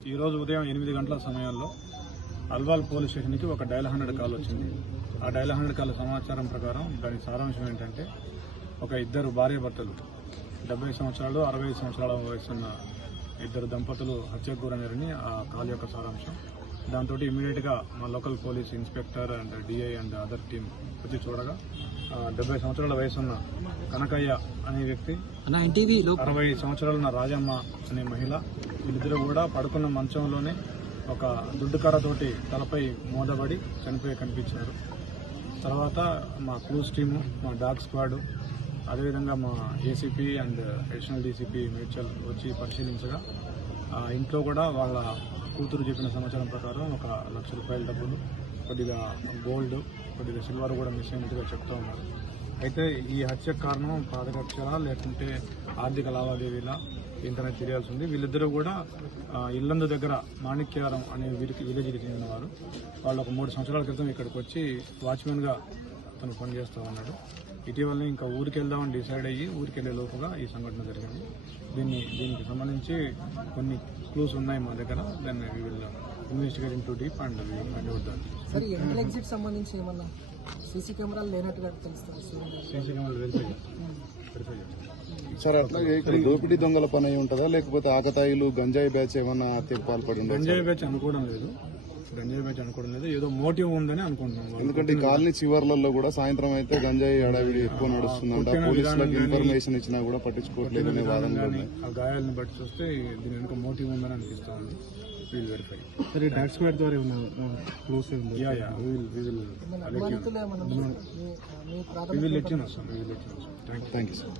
ఈరోజు ఉదయం ఎనిమిది గంటల సమయాల్లో అల్వాల్ పోలీస్ స్టేషన్కి ఒక డైల్ హండ్రెడ్ కాల్ వచ్చింది. ఆ డైల్ హండ్రెడ్ కాల్ సమాచారం ప్రకారం దాని సారాంశం ఏంటంటే ఒక ఇద్దరు భార్యాభర్తలు డెబ్బై సంవత్సరాలు అరవై సంవత్సరాల వయసున్న ఇద్దరు దంపతులు హత్యకు గురైనారని ఆ కాల్ యొక్క సారాంశం. దాంతో ఇమీడియట్గా మా local police inspector and DI and other team వచ్చి చూడగా డెబ్బై సంవత్సరాల వయసున్న కనకయ్య అనే వ్యక్తి అరవై సంవత్సరాలున్న రాజమ్మ అనే మహిళ వీళ్ళిద్దరూ కూడా పడుకున్న మంచంలోనే ఒక దుడ్డు కర్రతోటి తలపై మోదబడి చనిపోయి కనిపించారు. తర్వాత మా క్లూస్ టీము మా డాగ్ స్క్వాడ్ అదేవిధంగా మా ACP and additional DCP Medchal వచ్చి పరిశీలించగా ఇంట్లో కూడా వాళ్ళ కూతురు చెప్పిన సమాచారం ప్రకారం ఒక లక్ష రూపాయల డబ్బులు కొద్దిగా గోల్డ్ కొద్దిగా సిల్వర్ కూడా మిస్ అయినట్టుగా చెప్తా ఉన్నారు. అయితే ఈ హత్యకు కారణం పాదకక్షల లేకుంటే ఆర్థిక లావాదేవీల ఇంతనే తెలియాల్సి ఉంది. వీళ్ళిద్దరూ కూడా ఇల్లందు దగ్గర మాణిక్యారం అనే వీరికి విలేజ్కి చెందిన వారు. వాళ్ళు ఒక మూడు సంవత్సరాల క్రితం ఇక్కడికి వచ్చి వాచ్మెన్గా తను పనిచేస్తూ ఉన్నాడు. ఇటీవలనే ఇంకా ఊరికి వెళ్దామని డిసైడ్ అయ్యి ఊరికి వెళ్ళే లోపుగా ఈ సంఘటన జరిగింది. దీన్ని దీనికి సంబంధించి కొన్ని క్లూస్ ఉన్నాయి మా దగ్గర. దాన్ని we will investigating to deep and సరే ఎంట్రీ ఎగ్జిట్ సంబంధించి ఏమన్నా సీసీ కెమెరాలు లేనట్టుగా తెలుస్తుంది సీసీ కెమెరాలు వెరిఫై వెరిఫై చేస్తాం. సార్ అట్లాగే ఇక్కడ దోపిడీ దొంగల పని అయి ఉంటుందా? లేకపోతే ఆకతాయిలు గంజాయి బ్యాచ్ ఏమన్నా హత్యకు పాల్పడి గంజాయి బ్యాచ్ అనుకోవడం లేదు. గంజాయి బ్యాచ్ అనుకోవడం లేదు. ఏదో మోటివ్ ఉందని అనుకుంటున్నాం. ఎందుకంటే ఈ కాలనీ చివర్లలో కూడా సాయంత్రం అయితే గంజాయి హడావిడి ఎక్కువ నడుస్తుందంట. పోలీసులకు ఇన్ఫర్మేషన్ ఇచ్చినా కూడా పట్టించుకోవట్లేదు ఆ గాయాలను బట్టి చూస్తే దీని వెనుక మోటివ్ ఉందని అనిపిస్తా ఉంది. వీల్ వెరిఫై సరే డాక్ స్క్వాడ్ ద్వారా ఏమన్నా క్లోజ్ ఉంది యా యా విల్ విల్ అనుమానితులు ఏమన్నా మీ- మీ ప్రాథమిక will let you know sir will let you know sir thank you thank you sir